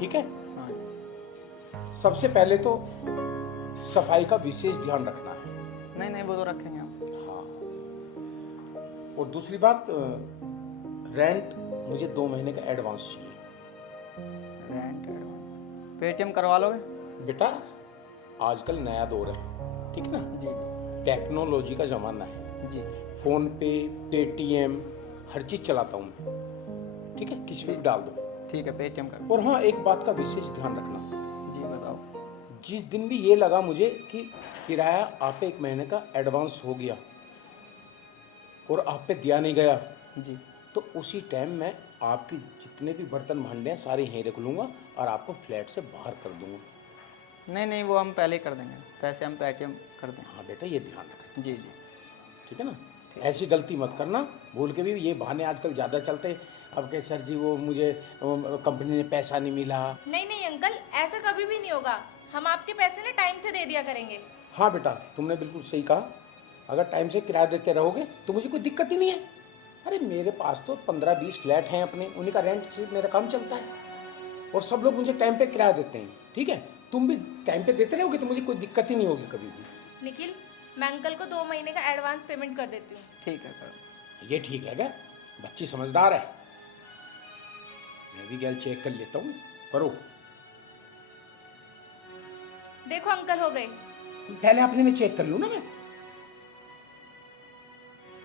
ठीक है। हाँ। सबसे पहले तो सफाई का विशेष ध्यान रखना है। नहीं नहीं, वो तो रखेंगे हम। हाँ, और दूसरी बात, रेंट मुझे 2 महीने का एडवांस चाहिए। रेंट एडवांस पेटीएम करवा लोगे? बेटा आजकल नया दौर है, ठीक ना, जी जी टेक्नोलॉजी का ज़माना है। जी। फ़ोन पे, पेटीएम, हर चीज़ चलाता हूँ मैं, ठीक है, किसी में भी डाल दो। ठीक है, पेटीएम कर। और हाँ, एक बात का विशेष ध्यान रखना, जी बताओ। जिस दिन भी ये लगा मुझे कि किराया आप पे 1 महीने का एडवांस हो गया और आप पे दिया नहीं गया, जी तो उसी टाइम मैं आपकी जितने भी बर्तन भांडे हैं सारे यहीं रख लूँगा और आपको फ्लैट से बाहर कर दूँगा। नहीं नहीं, वो हम पहले ही कर देंगे, पैसे हम पेटीएम कर देंगे। हाँ बेटा, ये ध्यान रखना, जी जी। ठीक है ना। ठीक। ऐसी गलती मत करना भूल के भी। ये बहाने आजकल ज़्यादा चलते हैं। अब के सर जी वो मुझे कंपनी ने पैसा नहीं मिला। नहीं नहीं अंकल, ऐसा कभी भी नहीं होगा। हम आपके पैसे ना टाइम से दे दिया करेंगे। हाँ बेटा, तुमने बिल्कुल सही कहा। अगर टाइम से किराया देते रहोगे तो मुझे कोई दिक्कत ही नहीं है। अरे मेरे पास तो 15-20 फ्लैट हैं अपने, उन्हीं का रेंट से मेरा काम चलता है और सब लोग मुझे टाइम पे किराया देते हैं, ठीक है। तुम भी टाइम पे देते रहोगे तो मुझे कोई दिक्कत ही नहीं होगी कभी भी। निखिल, मैं अंकल को 2 महीने का एडवांस पेमेंट कर देती हूँ। ठीक है, कर। ये ठीक है क्या? बच्ची समझदार है। मैं भी गैल चेक कर लेता हूँ, करो। देखो अंकल, हो गए। पहले अपने में चेक कर लूँ ना मैं।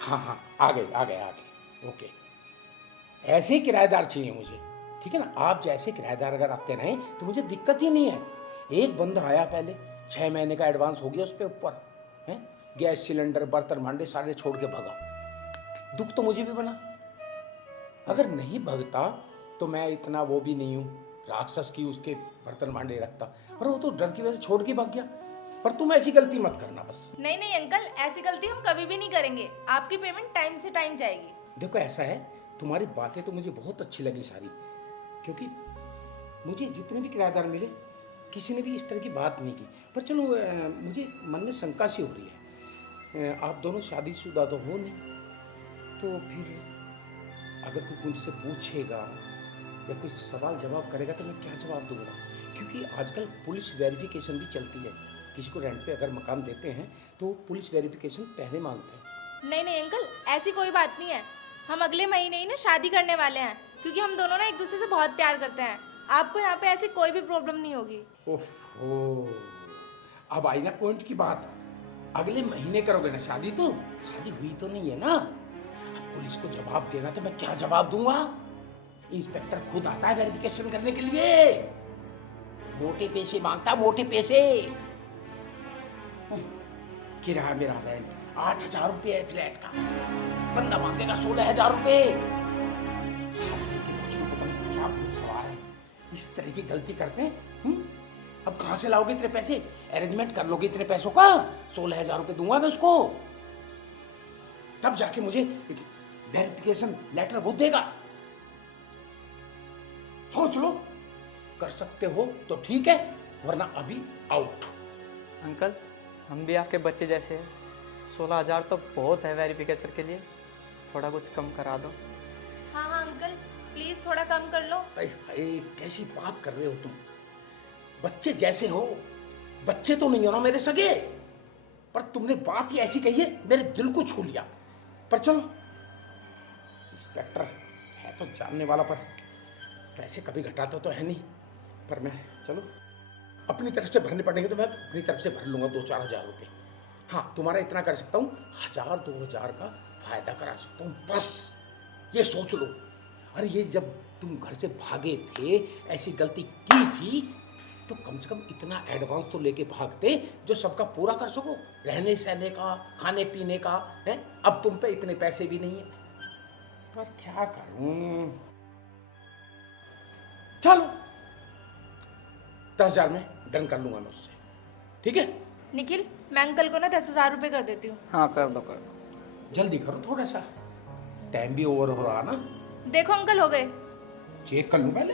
हाँ हाँ, आ गए आ गए आ गए, ओके। ऐसे ही किराएदार चाहिए मुझे, ठीक है ना। आप जैसे किराएदार अगर आते रहें तो मुझे दिक्कत ही नहीं है। एक बंदा आया पहले, 6 महीने का एडवांस हो गया उस पर ऊपर है, गैस सिलेंडर बर्तन भांडे सारे छोड़ के भागा। दुख तो मुझे भी बना। अगर नहीं भगता तो मैं इतना वो भी नहीं हूँ राक्षस की उसके बर्तन भांडे रखता, पर वो तो डर की वजह से छोड़ के भाग गया। पर तुम ऐसी गलती मत करना बस। नहीं नहीं अंकल, ऐसी गलती हम कभी भी नहीं करेंगे। आपकी पेमेंट टाइम से टाइम जाएगी। देखो ऐसा है, तुम्हारी बातें तो मुझे बहुत अच्छी लगी सारी, क्योंकि मुझे जितने भी किराएदार मिले किसी ने भी इस तरह की बात नहीं की। पर चलो मुझे मन में शंका सी हो रही है। आप दोनों शादीशुदा तो हो नहीं, तो फिर अगर कोई मुझसे पूछेगा या कुछ सवाल जवाब करेगा तो मैं क्या जवाब दूंगा? क्योंकि आजकल पुलिस वेरिफिकेशन भी चलती है। किसी को रेंट पे अगर मकान देते हैं तो पुलिस वेरिफिकेशन पहले मांगते हैं। नहीं नहीं अंकल, ऐसी कोई बात नहीं है। हम अगले महीने ही ना शादी करने वाले हैं, क्योंकि हम दोनों ना एक दूसरे से बहुत प्यार करते हैं। आपको यहाँ पे ऐसी कोई भी प्रॉब्लम नहीं होगी। ओहो, अब आई ना पॉइंट की बात। अगले महीने करोगे ना शादी? तो शादी हुई तो नहीं है ना। अब पुलिस को जवाब देना तो मैं क्या जवाब दूंगा? इंस्पेक्टर खुद आता है वेरिफिकेशन करने के लिए, मोटे पैसे मांगता, मोटे पैसे। किराया मेरा रेंट 8,000 रुपये है फ्लैट का, बंदा मांगेगा 16,000 रुपये। आजकल के बच्चों को पता नहीं क्या भूत सवार है, इस तरह की गलती करते हैं। अब कहाँ से लाओगे इतने पैसे? अरेंजमेंट कर लोगे इतने पैसों का? 16,000 रुपये दूंगा मैं उसको, तब जाके मुझे वेरिफिकेशन लेटर वो देगा। सोच लो, कर सकते हो तो ठीक है, वरना अभी आउट। अंकल, हम भी आपके बच्चे जैसे हैं। 16,000 तो बहुत है वेरिफिकेशन के लिए, थोड़ा कुछ कम करा दो। हाँ हाँ अंकल, प्लीज थोड़ा कम कर लो। अरे कैसी बात कर रहे हो तुम? बच्चे जैसे हो, बच्चे तो नहीं हो ना मेरे सगे, पर तुमने बात ही ऐसी कही है, मेरे दिल को छू लिया। पर चलो, इंस्पेक्टर है तो जानने वाला, पर पैसे कभी घटाता तो है नहीं। पर मैं चलो अपनी तरफ से भरने पड़ेंगे तो मैं अपनी तरफ से भर लूंगा 2-4 हज़ार रुपये। हाँ, तुम्हारा इतना कर सकता हूँ, 1,000-2,000 का फायदा करा सकता हूँ, बस ये सोच लो। अरे ये जब तुम घर से भागे थे, ऐसी गलती की थी, तो कम से कम इतना एडवांस तो लेके भागते जो सबका पूरा कर सको, रहने सहने का, खाने पीने का है। अब तुम पे इतने पैसे भी नहीं है, पर क्या करूं? चलो 10,000 में डन कर लूंगा मैं उससे, ठीक है। निखिल, मैं अंकल को ना 10,000 रुपये कर देती हूँ। हाँ कर दो कर दो। जल्दी करो, थोड़ा सा टाइम भी ओवर हो रहा ना। देखो अंकल, हो गए। चेक कर लूं पहले।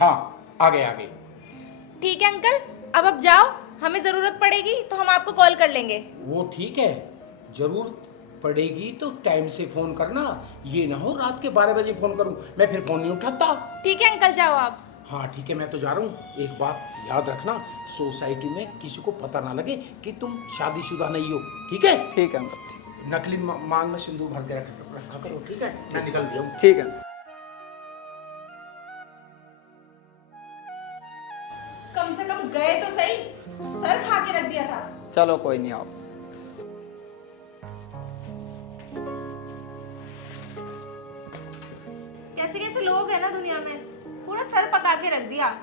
हाँ, आ गए आ गए। ठीक है अंकल, अब आप जाओ। हमें ज़रूरत पड़ेगी तो हम आपको कॉल कर लेंगे। वो ठीक है, जरूर पड़ेगी तो टाइम से फोन करना, ये ना हो रात के 12 बजे फोन करूं, मैं फिर फोन नहीं उठाता। ठीक है अंकल, जाओ आप। हाँ ठीक है, मैं तो जा रहा हूँ। एक बात याद रखना, सोसाइटी में किसी को पता ना लगे कि तुम शादीशुदा नहीं हो, ठीक है? ठीक है अंकल, ठीक। नकली मांग में सिंदूर भर के रखा करो, ठीक है? मैं निकल दिया हूँ। ठीक है। कम से कम गए तो सही, सर खा के रख दिया था। चलो कोई नहीं, आप कैसे कैसे लोग हैं ना दुनिया में, पूरा सर पका के रख दिया।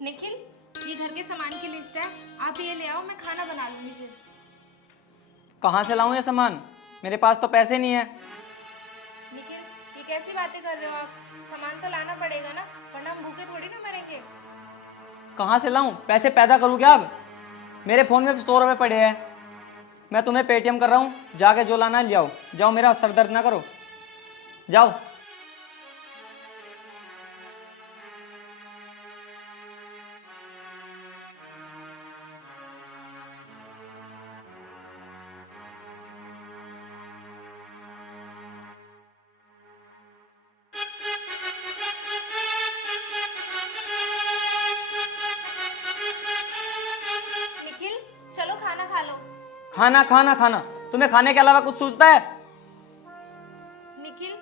निखिल, ये घर के सामान की लिस्ट है, आप ये ले आओ, मैं खाना बना लूंगी फिर। कहाँ से लाऊं ये सामान? मेरे पास तो पैसे नहीं है। निखिल, ये कैसी बातें कर रहे हो आप? सामान तो लाना पड़ेगा ना, वरना हम भूखे थोड़ी ना मरेंगे। कहाँ से लाऊं? पैसे पैदा करूँ क्या अब? मेरे फ़ोन में 100 रुपये पड़े हैं। मैं तुम्हें पेटीएम कर रहा हूँ, जाके जो लाना है ले आओ। जाओ, मेरा सर दर्द ना करो, जाओ। निखिल, चलो खाना खा लो। खाना खाना खाना, तुम्हें खाने के अलावा कुछ सूझता है? निखिल,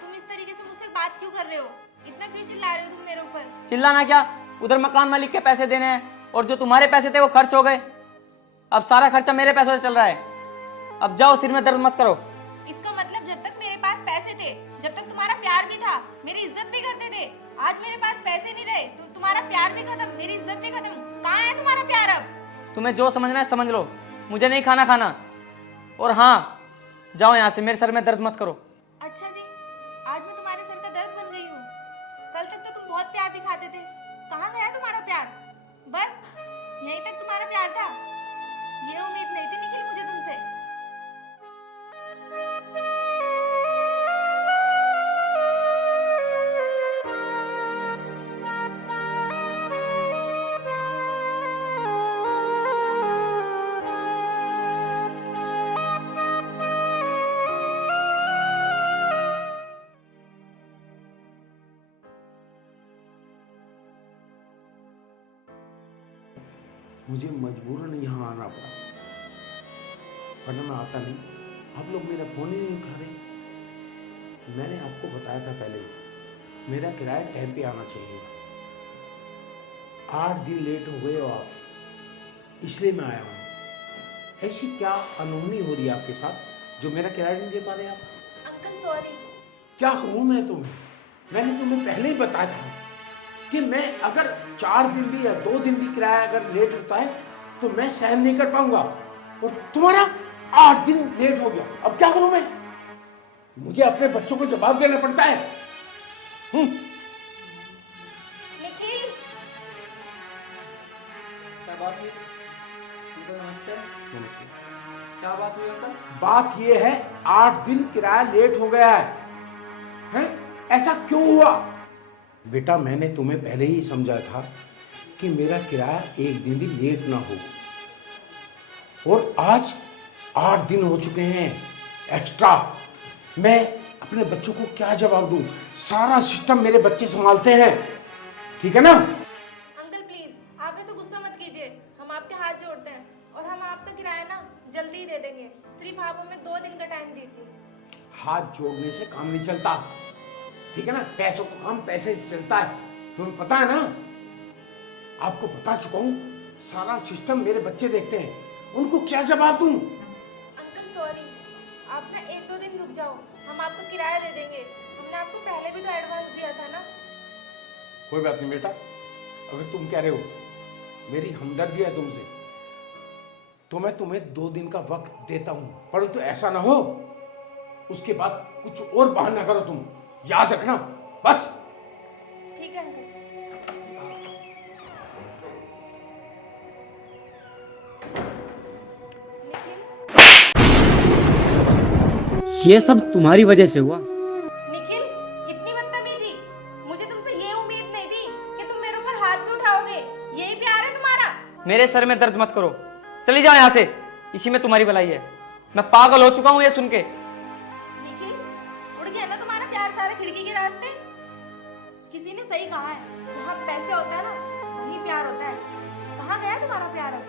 तुम इस तरीके से मुझसे बात क्यों कर रहे हो? इतना क्यों चिल्ला रहे हो तुम मेरे ऊपर? चिल्लाना क्या, उधर मकान मालिक के पैसे देने हैं और जो तुम्हारे पैसे थे वो खर्च हो गए। अब सारा खर्चा मेरे पैसों से चल रहा है। अब जाओ, सिर में दर्द मत करो। इसका मतलब जब तक मेरे पास पैसे थे, जब तक तुम्हारा प्यार भी था, मेरी इज्जत भी करते थे, आज मेरे पास पैसे नहीं रहे तो तुम्हारा प्यार भी खत्म, मेरी इज्जत भी खत्म। कहाँ है तुम्हारा प्यार अब? तुम्हें जो समझना है समझ लो, मुझे नहीं खाना खाना। और हाँ, जाओ यहाँ से, मेरे सर में दर्द मत करो। अच्छा जी, आज मैं तुम्हारे सर का दर्द बन गई हूँ। कल तक तो तुम बहुत प्यार दिखाते थे, कहाँ गया तुम्हारा प्यार? बस यहीं तक तुम्हारा प्यार था? ये उम्मीद नहीं थी निखिल मुझे तुमसे। मुझे मजबूरन यहाँ आना पड़ा, वरना मैं आता नहीं। आप लोग मेरा फ़ोन ही नहीं उठा रहे। मैंने आपको बताया था पहले, मेरा किराया टाइम पे आना चाहिए। 8 दिन लेट हो गए हो आप, इसलिए मैं आया हूँ। ऐसी क्या अनहोनी हो रही है आपके साथ जो मेरा किराया नहीं दे पा रहे आप? Uncle sorry. क्या कहूँ मैं तुम्हें? मैंने तुम्हें पहले ही बताया था कि मैं अगर 4 दिन भी या 2 दिन भी किराया अगर लेट होता है तो मैं सहन नहीं कर पाऊंगा, और तुम्हारा 8 दिन लेट हो गया। अब क्या करूं मैं? मुझे अपने बच्चों को जवाब देना पड़ता है। निखिल, क्या बात हुई? नमस्ते। नमस्ते। क्या बात हुई अंकल? बात यह है, 8 दिन किराया लेट हो गया है? ऐसा क्यों हुआ? बेटा, मैंने तुम्हें पहले ही समझाया था कि मेरा किराया 1 दिन भी लेट ना हो, और आज 8 दिन हो चुके हैं एक्स्ट्रा। मैं अपने बच्चों को क्या जवाब दूं? सारा सिस्टम मेरे बच्चे संभालते हैं, ठीक है ना? अंकल प्लीज, आप ऐसे गुस्सा मत कीजिए, हम आपके हाथ जोड़ते हैं, और हम आपका किराया ना जल्दी ही दे देंगे। सिर्फ आप हमें 2 दिन का टाइम दीजिए। हाथ जोड़ने से काम नहीं चलता, ठीक है ना? पैसों का काम पैसे से चलता है, तुम्हें पता है ना? आपको बता चुका हूँ, सारा सिस्टम मेरे बच्चे देखते हैं, उनको क्या जवाब दूं? अंकल सॉरी, आप ना 1-2 दिन रुक जाओ, हम आपको किराया दे देंगे। हमने आपको पहले भी तो एडवांस दिया था ना। कोई बात नहीं बेटा, अगर तुम कह रहे हो, मेरी हमदर्दी है तुमसे, तो मैं तुम्हें 2 दिन का वक्त देता हूं, परंतु ऐसा ना हो उसके बाद कुछ और बहाना करो तुम, याद रखना बस। ठीक है अंकल। निखिल, ये सब तुम्हारी वजह से हुआ। निखिल, इतनी बदतमीजी! मुझे तुमसे ये उम्मीद नहीं थी कि तुम मेरे ऊपर हाथ भी उठाओगे। यही प्यार है तुम्हारा? मेरे सर में दर्द मत करो, चली जाओ यहाँ से, इसी में तुम्हारी भलाई है। मैं पागल हो चुका हूँ ये सुन के। निखिल, उड़ गया ना तुम्हारा प्यार सारे खिड़की के रास्ते। किसी ने सही कहा है, जहाँ पैसे होता है ना वहीं प्यार होता है। कहाँ गया तुम्हारा प्यार अब?